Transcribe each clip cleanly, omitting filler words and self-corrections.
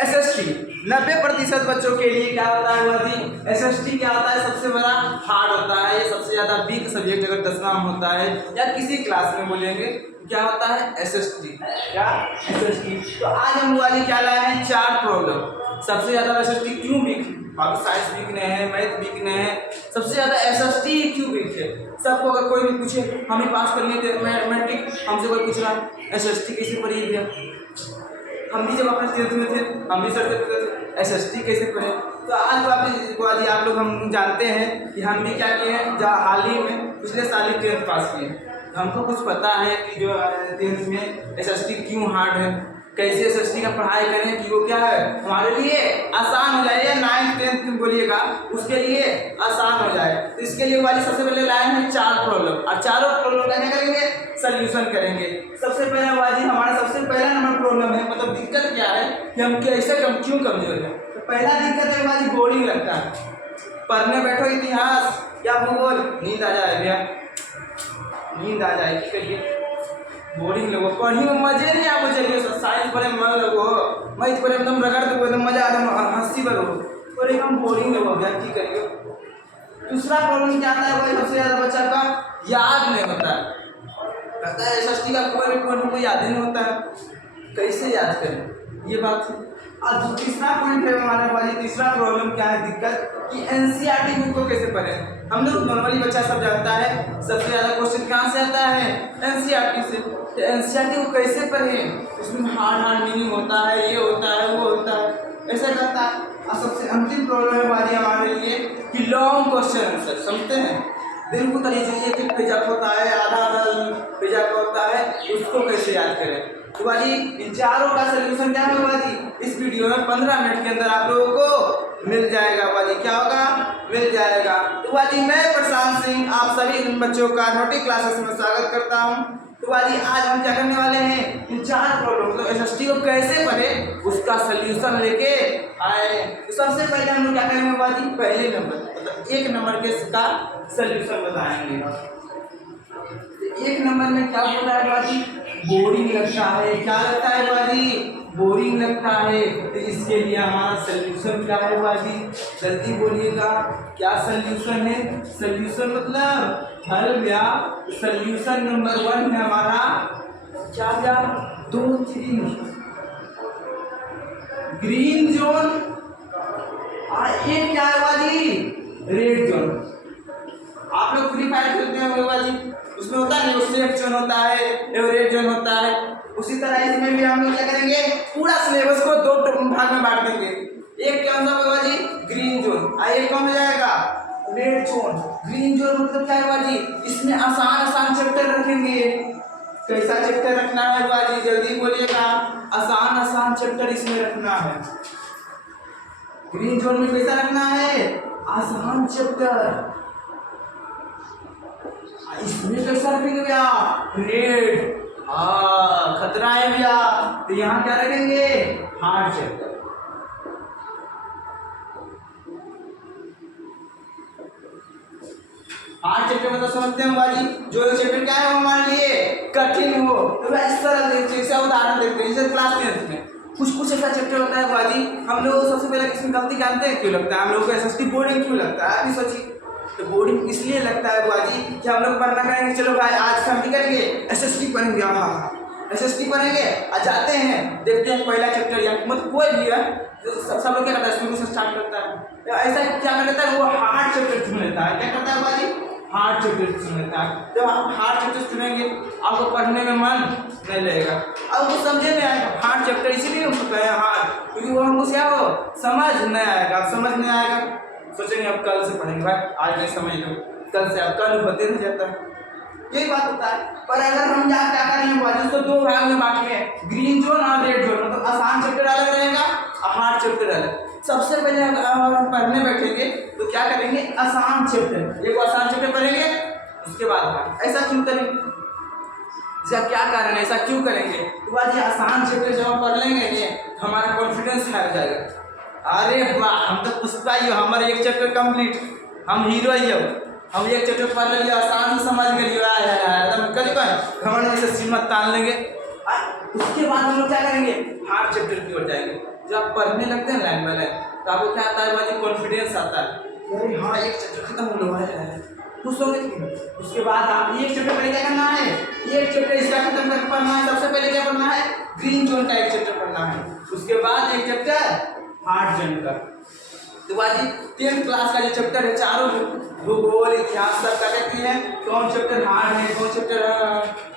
SST 90% बच्चों के लिए क्या होता है वह जी, SST क्या होता है, सबसे बड़ा हार्ड होता है, ये सबसे ज़्यादा वीक सब्जेक्ट अगर 10वां में होता है या किसी क्लास में बोलेंगे क्या होता है SST, क्या SST। तो आज हम वाली क्या लाए हैं, 4 प्रॉब्लम। सबसे ज़्यादा SST क्यों वीक, बाकी साइंस वीक नहीं है, मैथ वीक नहीं है, सबसे ज़्यादा SST क्यों वीक है। सबको अगर कोई भी पूछे, हम ही पास कर लिए थे मैट्रिक, हमसे कोई पूछ रहा SST कैसे पढ़ी भैया, हम भी जब अपने 10th में थे हम भी सर से पूछते थे SST कैसे पढ़े। तो आज आप लोग हम जानते हैं कि हम भी क्या किए हैं, जहाँ हाल ही में पिछले साल ही 10th पास किए हैं, हमको कुछ पता है कि जो 10th में SST क्यों हार्ड है, कैसे SST का पढ़ाई करें कि वो क्या है हमारे लिए आसान हो जाए, या 9th 10th बोलिएगा उसके लिए आसान हो जाए। तो इसके लिए वाली सबसे पहले लाए हैं 4 प्रॉब्लम, और चारों प्रॉब्लम क्या करेंगे, सल्यूशन करेंगे। सबसे पहले बाजी हमारा सबसे पहला नंबर प्रॉब्लम है, मतलब दिक्कत क्या है कि हम कैसे क्यों कमजोर है। तो पहला दिक्कत है बाजी बोरिंग लगता है, पढ़ने बैठो इतिहास या भूगोल नींद आ जाए भैया, नींद आ जाए, करिए बोरिंग लगो, पढ़ी में मजे नहीं आपको, चलिए साइंस पढ़े मन लगो, मैथ पढ़े एकदम रगड़ दो एकदम मजा एकदम हंसी बनो, और एकदम बोरिंग लगो भैया, की करिए। दूसरा प्रॉब्लम क्या आता है भाई, सबसे ज़्यादा बच्चा का याद नहीं होता है, कहता है SST का कोई याद ही नहीं होता है, कैसे याद करें, ये बात है। और तीसरा पॉइंट है हमारे पास, तीसरा प्रॉब्लम क्या है दिक्कत कि NCERT बुक को कैसे पढ़ें। हम लोग नॉर्मली बच्चा सब जानता है सबसे ज़्यादा क्वेश्चन कहाँ से आता है, NCERT से। तो NCERT को कैसे पढ़ें, उसमें हार्ड मीनिंग होता है, ये होता है वो होता है, ऐसा करता है। और सबसे अंतिम प्रॉब्लम है हमारी हमारे लिए कि लॉन्ग क्वेश्चन आंसर समझते हैं, दिन को तरीके से एक पेज अप होता है, आधा पेज अप होता है, उसको कैसे याद करें। तो बाजी इन चारों का सलूशन क्या होगा बाजी, इस वीडियो में 15 मिनट के अंदर आप लोगों को मिल जाएगा बाजी, क्या होगा, मिल जाएगा। तो बाजी मैं प्रशांत सिंह आप सभी बच्चों का नोटिक क्लासेस में स्वागत करता हूँ। तो बाजी आज हम क्या करने वाले हैं, इन 4 प्रॉब्लम तो SST को कैसे पढ़े उसका सल्यूशन लेके आए। तो सबसे पहले हम लोग क्या करेंगे बाजी, पहले नंबर मतलब 1 नंबर के इसका सल्यूशन बताएंगे। 1 नंबर में क्या होता है बाजी, बोरिंग लगता है, क्या लगता है बाजी, बोरिंग लगता है। तो इसके लिए हमारा सल्यूशन क्या है बाजी, जल्दी बोलिएगा क्या सल्यूशन है। सल्यूशन मतलब हल या सल्यूशन नंबर 1 है हमारा क्या क्या, 2 3 ग्रीन जोन, और एक क्या है बाजी, रेड जोन। आप लोग फ्री फायर खेलते होंगे बाजी, उसमें होता है ना सेफ जोन होता है, एवरेज जोन होता है, उसी तरह इसमें भी हम लोग क्या करेंगे, पूरा सिलेबस को 2 भाग में बांट देंगे। एक क्या होगा बाजी, ग्रीन जोन, और एक कौन हो जाएगा, रेड जोन। ग्रीन जोन मतलब क्या है बाजी, इसमें आसान आसान चैप्टर रखेंगे। कैसा चैप्टर रखना है बाजी, जल्दी बोलिएगा, आसान आसान चैप्टर इसमें रखना है। ग्रीन जोन में कैसा रखना है, आसान चैप्टर। इसमें कैसा रखेंगे भैया, रेड, हाँ खतरा है भैया, तो यहाँ क्या रखेंगे, हार्ड चैप्टर। हार्ड चैप्टर मतलब समझते हैं बाजी, जो चैप्टर क्या है हमारे लिए कठिन हो। तो इस तरह से उदाहरण देखते हैं, जैसे क्लास 10th में कुछ ऐसा चैप्टर होता है बाजी, हम लोग सबसे पहले इसमें गलती जानते हैं क्यों लगता है, हम लोग को SST बोरिंग क्यों लगता है, अभी सोचिए। तो बोरिंग इसलिए लगता है बाजी कि हम लोग पढ़ना करेंगे, चलो भाई आज हम भी करेंगे SST पढ़ेंगे, हाँ SST पढ़ेंगे, और जाते हैं देखते हैं पहला चैप्टर या मतलब कोई भी है सब लोग क्या करता है शुरू से स्टार्ट करता है, तो ऐसा क्या कर लेता है वो हार्ड चैप्टर चुन लेता है। क्या करता है बाजी, हार्ड चैप्टर चुन लेता है। जब आप हार्ड चैप्टर चुनेंगे आपको पढ़ने में मन नहीं लगेगा, अब वो समझे नहीं आएगा। हार्ड चैप्टर इसीलिए हम कहते हैं हार्ड, क्योंकि वो हमको क्या हो समझ नहीं आएगा, समझ नहीं आएगा, सोचेंगे अब कल से पढ़ेंगे, भाई आज नहीं समझ लो, कल से अब कल होते नहीं जाता है, यही बात होता है। पर अगर हम यहाँ क्या करेंगे बाजी, उसको 2 भाग में बांटेंगे, ग्रीन जोन और रेड जोन, मतलब आसान चैप्टर अलग रहेगा और हार्ड चैप्टर अलग। सबसे पहले अगर हम पढ़ने बैठेंगे तो क्या करेंगे, आसान चैप्टर, एक आसान चैप्टर पढ़ेंगे उसके बाद ऐसा क्यों करेंगे, इसका क्या कारण है, ऐसा क्यों करेंगे। तो बाजी आसान चैप्टर जब हम पढ़ लेंगे हमारा कॉन्फिडेंस हार जाएगा, अरे वाह हम तो पुष्पा ही हो, हमारे एक चैप्टर कंप्लीट, हम हीरो ही हो, हम एक चैप्टर पढ़ लेंगे आसान से समझ गए एकदम करीबन घमंड जैसे सीमत तान लेंगे। उसके बाद हम लोग क्या करेंगे, हार्ड चैप्टर की ओर जाएंगे। जब आप पढ़ने लगते हैं लाइन बाय लाइन तो आपको क्या आता है भाई, कॉन्फिडेंस आता है, अरे हाँ एक चैप्टर खत्म होने वाला है, खुश हो गए। उसके बाद आप एक चैप्टर पहले क्या करना है, एक चैप्टर इसका खत्म कर पढ़ना है, सबसे पहले क्या पढ़ना है, ग्रीन जोन का एक चैप्टर पढ़ना है, उसके बाद एक चैप्टर हार्ड जोन का। तो बाजी 10th क्लास का जो चैप्टर है चारों भूगोल इतिहास सब क्या कहती हैं, कौन चैप्टर हार्ड है कौन चैप्टर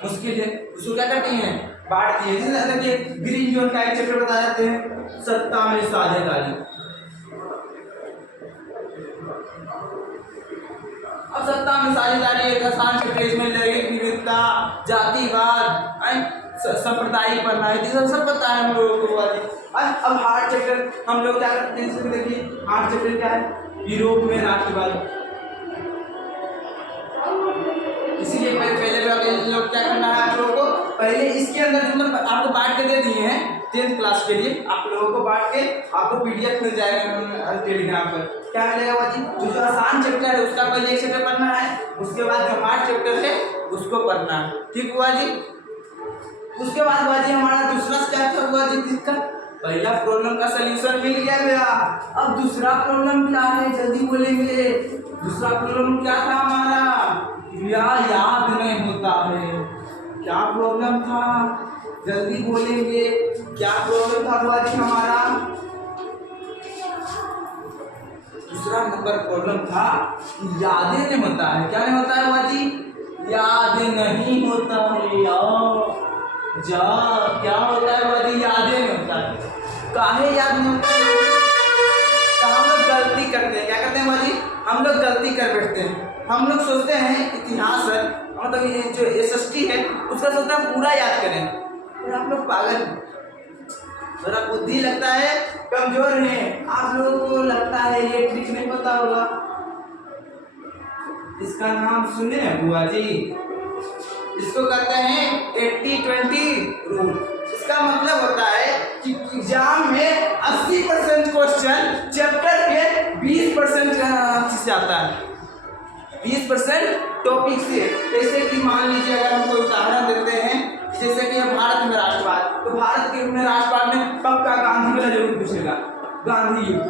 मुश्किल है, उसको क्या करती हैं, बांटती है। जैसे देखिए ग्रीन जोन का एक चैप्टर बता देते हैं, सत्ता में साझेदारी। अब सत्ता में साझेदारी एक आसान चैप्टर, इसमें लैंगिक विविधता, जातिवाद, संप्रदाय पढ़ना है, सब पता है हम लोगों को। अब हार्ड चैप्टर हम लोग क्या करते हैं, इसमें देखिए हार्ड चैप्टर क्या है, यूरोप में राष्ट्रवाद। इसीलिए पहले लोग क्या करना है आप लोगों को, पहले इसके अंदर जो आपको बांट के दे दिए हैं 10th क्लास के लिए, आप लोगों को बांट के आपको PDF मिल जाएगा टेलीग्राम पर। क्या मिलेगा बाजी, जो आसान चैप्टर है उसका पहले एक चैप्टर पढ़ना है, उसके बाद जो हार्ड चैप्टर है उसको पढ़ना है, ठीक हुआ जी। उसके बाद बाजी हमारा दूसरा चैप्टर हुआ जी, जिसका पहला प्रॉब्लम का सलूशन मिल गया। अब दूसरा प्रॉब्लम क्या है, जल्दी बोलेंगे। दूसरा प्रॉब्लम क्या था हमारा, याद नहीं होता है। क्या प्रॉब्लम था, जल्दी बोलेंगे, क्या प्रॉब्लम था बाजी हमारा। दूसरा नंबर प्रॉब्लम था यादें नहीं होता है। क्या नहीं होता है बाजी, याद नहीं होता है यार जा, क्या होता है बाजी, यादें नहीं होता है। काहे याद नहीं होता है, तो हम लोग गलती करते हैं। क्या करते हैं बाजी, हम लोग गलती कर बैठते हैं। हम लोग सोचते हैं इतिहास है मतलब ये जो SST है उसका सोचते हैं पूरा याद करें, और आप लोग पागल हैं, थोड़ा बुद्धि लगता है कमजोर है। आप लोगों को लगता है ये ट्रिक नहीं पता होगा, इसका नाम सुने हैं बुआ जी, इसको कहते हैं 80-20 रूल। इसका मतलब होता है कि एग्जाम में 80% क्वेश्चन चैप्टर के 20% से आता है, 20% टॉपिक से। जैसे कि मान लीजिए अगर हम कोई उदाहरण देते हैं, जैसे कि भारत में राष्ट्रवाद, तो भारत के में राष्ट्रवाद में पक्का गांधी वाला जरूर पूछेगा, गांधी युग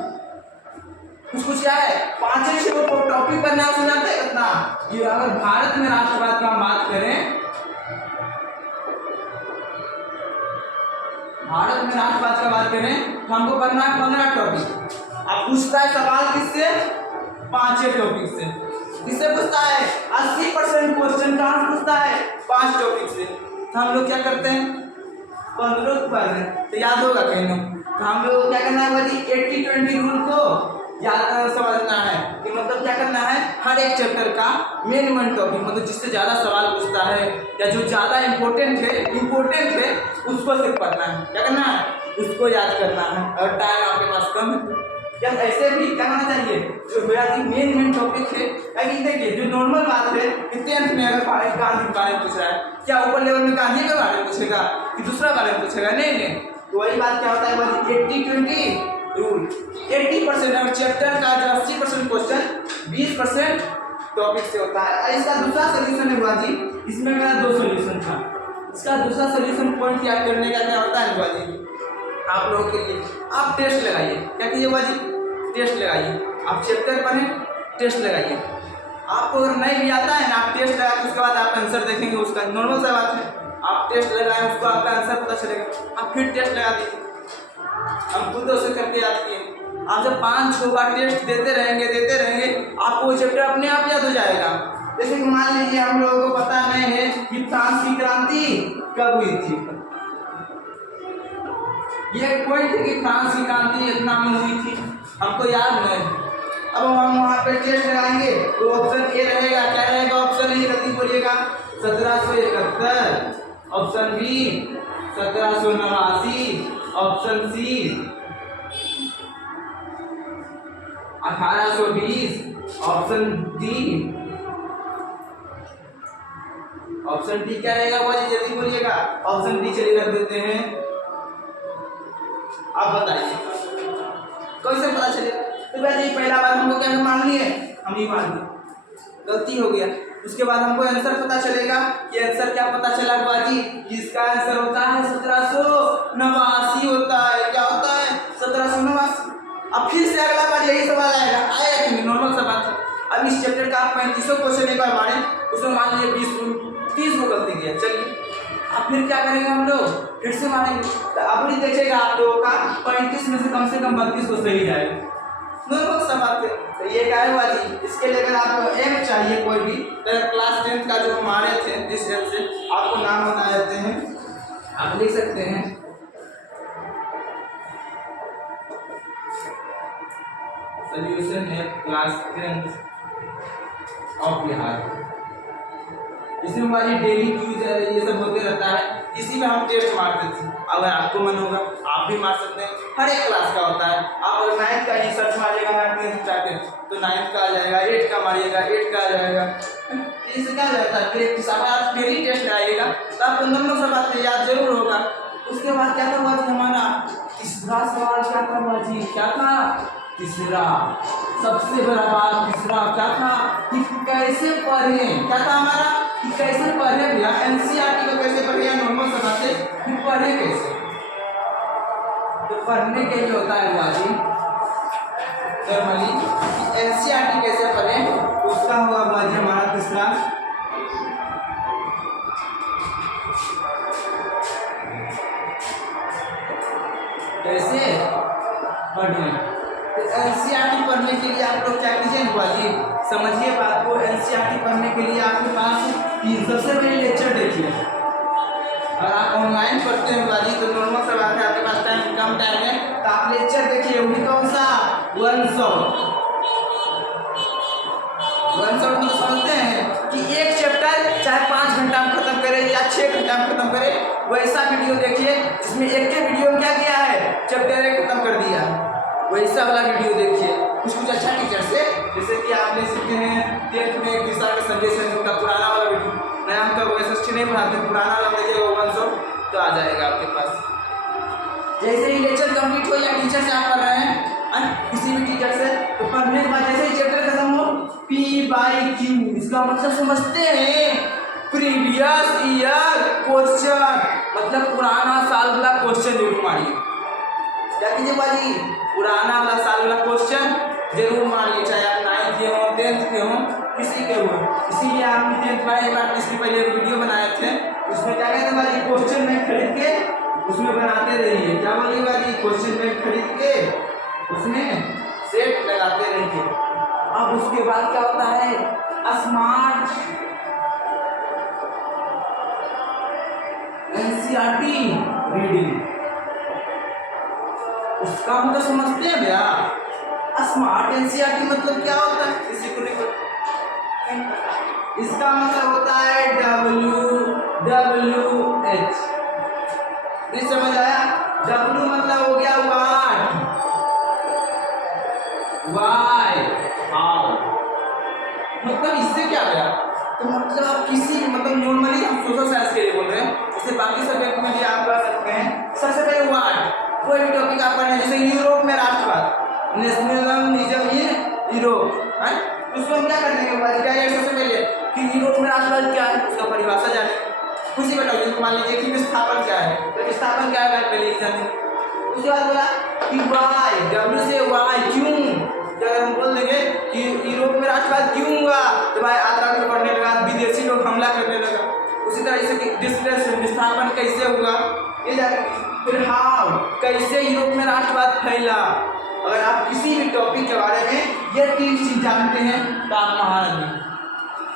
कुछ क्या है 5-6 टॉपिक पर नाम सुनाते हैं कितना कि अगर भारत में राष्ट्रवाद का बात करें, भारत में राष्ट्रवाद का बात करें तो हमको पढ़ना है 15 टॉपिक। अब पूछता है सवाल किससे, 5 टॉपिक से। किससे पूछता है, 80% क्वेश्चन कहाँ पूछता है, 5 टॉपिक से। तो हम लोग क्या करते हैं, 15 पढ़ रहे हैं तो याद होगा कहीं ना। तो हम लोग क्या करना है भाई, 80-20 रूल को याद समझना है कि मतलब क्या करना है, हर एक चैप्टर का मेन टॉपिक मतलब जिससे ज़्यादा सवाल पूछता है या जो ज़्यादा इम्पोर्टेंट है उसको सिर्फ पढ़ना है। क्या करना है, उसको याद करना है। और टाइम आपके पास कम है या ऐसे भी क्या करना चाहिए, जो मेरा मेन टॉपिक है। लेकिन देखिए जो नॉर्मल बात है कि 10th में अगर गांधी के बारे में पूछ रहा है, क्या ऊपर लेवल में गांधी के बारे में पूछेगा कि दूसरा बारे में पूछेगा, नहीं। तो वही बात क्या होता है भाई, 80-20 रूल। 80% चैप्टर का जो 80% क्वेश्चन 20% टॉपिक से होता है। और इसका दूसरा सोल्यूशन है बाजी, इसमें मेरा 2 सोल्यूशन था। इसका दूसरा सोल्यूशन पॉइंट याद करने का क्या होता है बाजी, आप लोगों के लिए आप टेस्ट लगाइए। क्या कीजिए बाजी, टेस्ट लगाइए। आप चैप्टर पढ़ें, टेस्ट लगाइए। आपको अगर नहीं भी आता है ना, आप टेस्ट लगा के उसके बाद आप आंसर देखेंगे, उसका नॉर्मल सा बात है। आप टेस्ट लगाएं, उसको आपका आंसर पता चलेगा, आप फिर टेस्ट लगा दीजिए। हम खुद उसे करके याद किए। आप जब 5-6 बार टेस्ट देते रहेंगे आपको वो चैप्टर अपने आप याद हो जाएगा। जैसे कि मान लीजिए हम लोगों को पता नहीं है कि फ्रांस की क्रांति कब हुई थी, ये पॉइंट है कि फ्रांस की क्रांति इतना में हुई थी, हमको याद नहीं। अब हम वहाँ पे टेस्ट लगाएंगे तो ऑप्शन ए रहेगा, क्या रहेगा ऑप्शन ए, जल्दी बोलिएगा, 1771, option B 1789, option C 1820, option D, option D क्या रहेगा भाई, जल्दी बोलिएगा। ऑप्शन डी चलिए रख देते हैं। आप बताइए कैसे पता चलेगा। तो भाई पहला बार हमको क्या मान लिए, हम ही मान लिए, गलती हो गया। उसके बाद हमको आंसर पता चलेगा कि आंसर क्या पता चला बाजी, इसका आंसर होता है 1789 होता है। क्या होता है अब फिर से अगला बार यही सवाल आएगा कि नॉर्मल सा बात है। अब इस चैप्टर का आप 3500 क्वेश्चन एक बार मारें, उसमें मान लीजिए 30 को गलती किया, चलिए अब फिर क्या करेंगे हम लोग, फिर से मारेंगे। तो अब भी देखिएगा आप लोगों का 35 में से कम 32 को सही जाएगा, नॉर्मल सा बात है। तो ये क्या हुआ जी, इसके लिए अगर आपको एम चाहिए कोई भी, तो क्लास 10 का जो हमारे थे जिस एम से आपको नाम बता देते हैं, आप लिख सकते हैं सोल्यूशन है क्लास 10 ऑफ बिहार। इसमें हमारी डेली क्यूज ये सब होते रहता है, इसी में हम टेस्ट मारते थे। अगर आपको मन होगा आप भी मार सकते हैं, हर एक क्लास का होता है। आप अगर 9th का ही सर्च मारिएगा तो 9th का आ जाएगा, 8 का मारिएगा 8 का आ जाएगा। इससे क्या रहता है, फिर आप डेली टेस्ट आएगा तो आपको नंबर सब बात याद जरूर होगा। उसके बाद क्या था हमारा तीसरा सवाल, क्या था जी, क्या था तीसरा, सबसे बड़ा बात तीसरा क्या था कि कैसे पढ़ें, क्या था हमारा कि कैसे पढ़े भैया, एनसीईआरटी को कैसे पढ़े, या नॉर्मल सा बात है कि पढ़े कैसे। तो पढ़ने के लिए होता है बाजी नॉर्मली एनसीईआरटी कैसे पढ़े, उसका होगा बाजी हमारा तीसरा कैसे पढ़ें। तो एनसीईआरटी पढ़ने के लिए आप लोग क्या कीजिए बाजी, समझिए बात को। एनसीईआरटी पढ़ने के लिए आपके पास सबसे पहले लेक्चर देखिए। और आप ऑनलाइन पढ़ते हैं बाजी तो नॉर्मल सा बात है, आपके पास टाइम कम टाइम है, तो आप लेक्चर देखिए। वही कौन सा 1 शॉट में समझते हैं कि एक चैप्टर चाहे 5 घंटा में खत्म करे या 6 घंटा में खत्म करे, वैसा वीडियो देखिए जिसमें एक के वीडियो में क्या किया है, चैप्टर एक खत्म कर दिया, वैसा वाला वीडियो देखिए कुछ अच्छा टीचर से। जैसे कि आप ले सकते हैं 10th में एक दूसरा का संजय सेन का पुराना वाला वीडियो, नया हम का एसएसटी नहीं पढ़ाते, पुराना वाला देखिएगा 1 शॉट तो आ जाएगा आपके पास। जैसे ही लेक्चर कंप्लीट हो या टीचर से आप पढ़ रहे हैं किसी भी टीचर से, तो पढ़ने के बाद जैसे ही चैप्टर खत्म हो P/Q, इसका मतलब समझते हैं प्रीवियस ईयर क्वेश्चन, मतलब पुराना साल वाला क्वेश्चन जरूर मारिए। क्या कीजिए बाजी, पुराना वाला साल वाला क्वेश्चन जरूर मारिए, चाहे आप 9th के हो 10th के हो किसी के हो। इसीलिए हम 10th में एक बार इससे पहले वीडियो बनाए थे, उसमें क्या कहते हैं बाजी, क्वेश्चन बैंक खरीद के उसमें बनाते रहिए। क्या बोलिए बाजी, क्वेश्चन बैंक खरीद के उसमें सेट लगाते रहिए। अब उसके बाद क्या होता है, स्मार्ट एनसीईआरटी रीडिंग, उसका मतलब समझते हैं भैया। स्मार्ट एनसीईआरटी मतलब क्या होता है, किसी को नहीं पता। इसका मतलब होता है WWH, नहीं समझ आया। W मतलब हो गया व्हाट, वाई हाउ, मतलब इससे क्या गया, तो मतलब आप किसी मतलब नॉर्मली हम सोशल साइंस के लिए बोल रहे हैं, जैसे बाकी सब्जेक्ट में भी आप कर सकते हैं। सबसे पहले व्हाट, कोई भी टॉपिक आप पढ़ें, जैसे यूरोप में राष्ट्रवाद, नेशनलिज्म इन यूरोप है, उसको हम क्या कर देंगे बाजी, क्या है सबसे पहले कि यूरोप में राष्ट्रवाद क्या है, उसका परिभाषा जाने, कुछ ही बताओ। जैसे मान लीजिए कि विस्थापन क्या है, तो विस्थापन क्या है पहले ही जाने। उसके बाद बोला कि वाई, डब्ल्यू से वाई, क्यों, जब हम बोल देंगे कि यूरोप में राष्ट्रवाद क्यों हुआ, तो भाई आतंक बढ़ने लगा, विदेशी लोग हमला करने लगा। उसी तरह से डिस्प्लेसमेंट, विस्थापन कैसे हुआ ये जानेंगे। फिर हाउ, कैसे यूरोप में राष्ट्रवाद फैला। अगर आप किसी भी टॉपिक के बारे में ये 3 चीज जानते हैं तो आप महान हैं।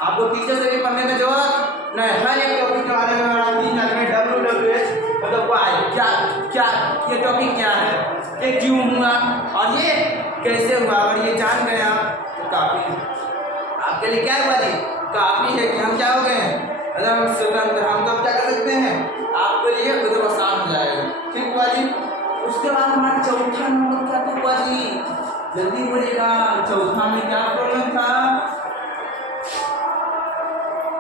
आपको टीचर से भी पढ़ने की जरूरत नहीं, हर एक टॉपिक के बारे में अगर आप 3 जानते हैं, WWH मतलब वाई, क्या क्या ये टॉपिक क्या है, ये क्यों हुआ और ये कैसे हुआ, और ये जान गए आप तो काफी आपके लिए क्या हुआ जी, काफी है कि हम क्या हो गए हैं एकदम स्वतंत्र। हम तो क्या कर सकते हैं, आपके लिए एकदम आसान हो जाएगा। ठीक हुआ जी। उसके बाद हमारा चौथा नंबर क्या था हुआ जी, जल्दी बोलिएगा। चौथा में क्या प्रॉब्लम था,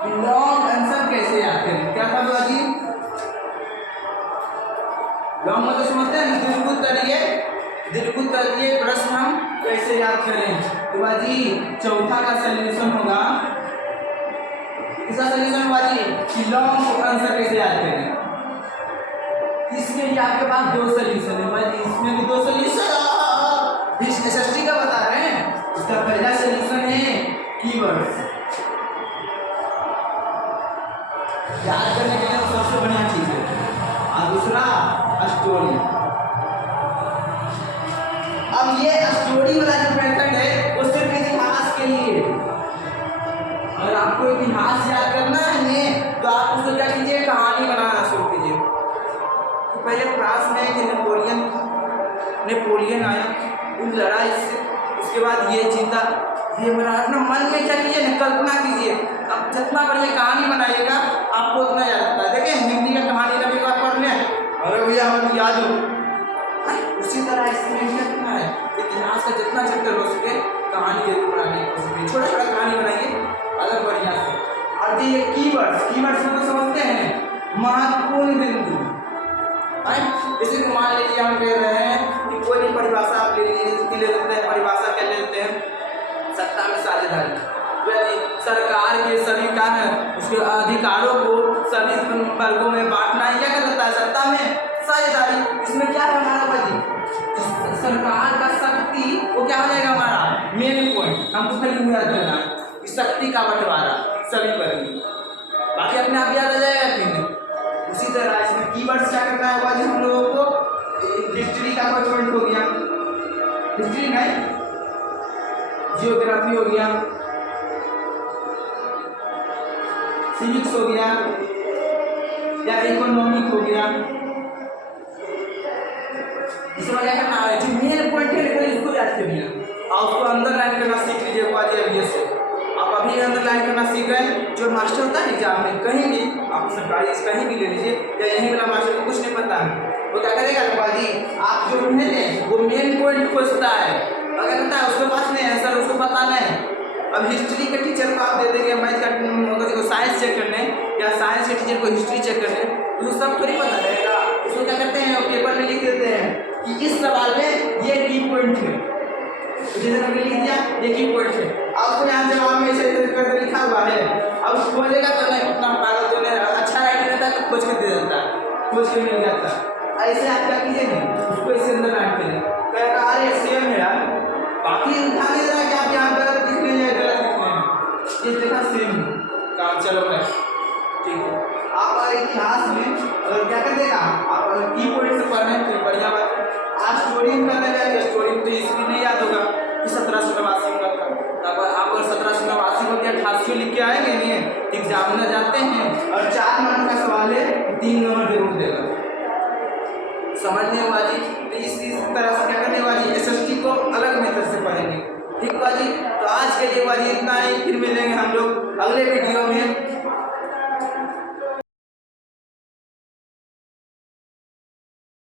लॉन्ग आंसर कैसे याद करें, क्या था हुआ जी, लॉन्ग मतलब समझते हैं दीर्घ तरीके प्रश्न हम कैसे याद करें। तो बाजी चौथा का सॉल्यूशन होगा, इसका सॉल्यूशन हुआ जी कि लॉन्ग आंसर कैसे याद करें। इसके लिए आपके पास 2 सॉल्यूशन है बाजी, इसमें भी 2 सॉल्यूशन, इस इसका पहला सॉल्यूशन है कीवर्ड्स। याद करने के लिए सबसे बढ़िया चीज है। और दूसरा स्टोरी। अब ये स्टोरी वाला जो मेथड है वो सिर्फ इतिहास के लिए। अगर आपको इतिहास याद करना है तो आप उसको क्या कीजिए, कहानी बनाना शुरू कीजिए। तो पहले फ्रांस में एक नेपोलियन आया, उस लड़ाई से, उसके बाद ये जीता, ये बना। अपना मन में क्या कीजिए, कल्पना कीजिए। अब जितना बढ़िया कहानी बनाइएगा आपको उतना याद आता है। देखिए हिंदी का कहानी कभी बार पढ़ लें, अरे भैया हमें याद हो। उसी तरह इसमें क्या करना है, इतिहास का जितना चैप्टर हो सके कहानी जरूर बनाने की कोशिश कीजिए। छोटा छोटा कहानी बनाइए अलग बढ़िया से। और ये कीवर्ड्स में तो समझते हैं महत्वपूर्ण बिंदु। जैसे कि मान लीजिए हम कह रहे हैं कि कोई भी परिभाषा आप ले लेते हैं, परिभाषा क्या लेते हैं, सत्ता में साझेदारी। सरकार के सभी कार्य उसके अधिकारों को सभी वर्गों में बांटना ही क्या करता है, सत्ता में साझेदारी। इसमें क्या है हमारा भाई, सरकार का शक्ति वो क्या हो जाएगा हमारा मेन पॉइंट। हमको खाली याद करना है शक्ति का बंटवारा सभी वर्ग, बाकी अपने आप याद आ जाएगा कि नहीं। उसी तरह इसमें कीवर्ड्स क्या करना है भाई, हम लोगों को हिस्ट्री का कोई पॉइंट हो गया, हिस्ट्री नहीं, जियोग्राफी हो गया, सिविक्स हो गया या इकोनॉमिक हो गया। इसमें क्या करना है, जो मेन पॉइंट है इसको याद करिए और उसको अंडरलाइन करना सीख लीजिए। अभी से आप अभी अंडरलाइन करना सीख गए। जो मास्टर होता है एग्जाम में कहीं भी, आप सरकारी कहीं भी ले लीजिए या यहीं वाला मास्टर को कुछ नहीं पता है, वो क्या करेगा बाजी, आप जो है वो मेन पॉइंट खोजता है, अगर कहता है उसके पास नहीं है सर, उसको पता नहीं। अब हिस्ट्री के टीचर को आप दे देंगे मैथ का साइंस चेक करने या साइंस के टीचर को हिस्ट्री चेक करने, उसको सब थोड़ी पता रहेगा। उसको क्या करते हैं, पेपर में लिख देते हैं कि इस सवाल में ये की पॉइंट है, जैसे हमने लिख दिया ये की पॉइंट है। आपको यहाँ जवाब में ऐसे करके लिखा हुआ है, अब उसको खोजेगा तो नहीं, उतना पागल तो नहीं, अच्छा राइटर रहता है तो खोज के दे देता है, खोज के मिल जाता। ऐसे आप क्या कीजिए नहीं, उसको इसे अंदर बैठ करें, कहेगा अरे सेम है यार, बाकी ध्यान नहीं देना कि आप यहाँ गलत लिख रहे हैं, गलत लिख रहे हैं, ये देखा सेम काम। चलो है ठीक है। आप इतिहास में अगर क्या कर देगा, आप अगर की पॉइंट से पढ़ रहे हैं तो बढ़िया बात है। आप स्टोरी में करने जाएंगे, स्टोरी में तो इसलिए नहीं याद होगा कि 1789 में था, तब आप अगर 1789 में 88 लिख के आएंगे नहीं, एग्जामिनर जाते हैं और 4 नंबर का सवाल है 3 नंबर जरूर देगा। समझने वाली तो इसी तरह से क्या करने वाली, एसएसटी को अलग मेथड से पढ़ेंगे। ठीक बाजी, तो आज के लिए बाजी इतना ही, फिर मिलेंगे हम लोग अगले वीडियो में।